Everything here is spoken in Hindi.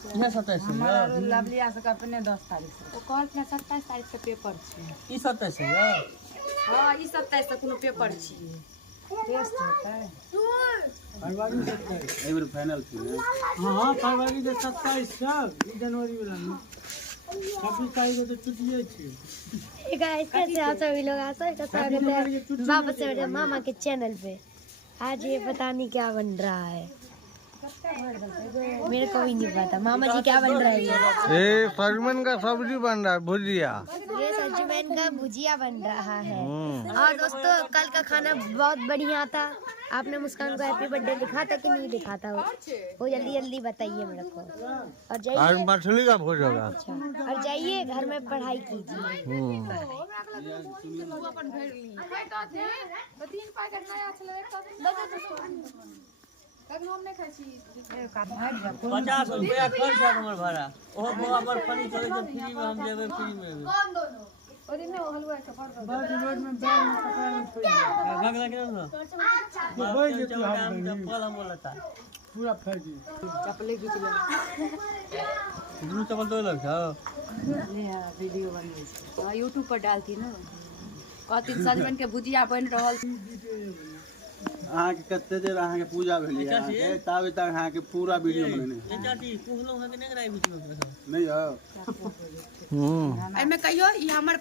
यह 27 है हमारा लवलिया से अपने 10 तारीख से तो कल 27 तारीख के पेपर छी। ई 27 है हाँ ई 27 तक कोनो पेपर छी। टेस्ट होता है फरवरी 27 एक बार फाइनल थी ना। हाँ फरवरी के 27 सब जनवरी वाला में 26 तारीख को तो छुट्टिए थी। गाइस कैसे आप सभी लोग आ सकते स्वागत है वापस से मेरे मामा के चैनल पे। आज ये पता नहीं क्या बन रहा है, मेरे को भी नहीं पता। मामा जी क्या बन रहा है? ये सजमन का सब्जी बन रहा है, भुजिया। ये सजमैन का भुजिया बन रहा है। और दोस्तों कल का खाना बहुत बढ़िया था। आपने मुस्कान को हैप्पी बर्थडे लिखा था कि नहीं लिखा था? वो जल्दी जल्दी बताइए मेरे को। और आज जाइए मछली का भोज होगा। और जाइए घर में पढ़ाई कीजिए। ₹50 खर्च है हमर भाड़ा। ओहो बाबा पर पानी चले तो फ्री में हम जेबे फ्री में। रोड में बैग में पकड़ा में छोड़ दिया। गगला के ना बैठ जे तू हाथ में चप्पल हम बोलता पूरा फैल गई। चपले खींच ले ब्लू चप्पल तो लग था। वीडियो बनबै छै हाँ यूट्यूब पर डालती ना। कहती सजमन के भुजिया बन रहल। अहाँ के कते देर अहाँ के पूजा भेली है अहाँ के ताबे तक अहाँ के पूरा वीडियो बनेने ये चाची कुहलो है कि नहीं कराई बीच में नहीं हो। एमे कहियो ई हमर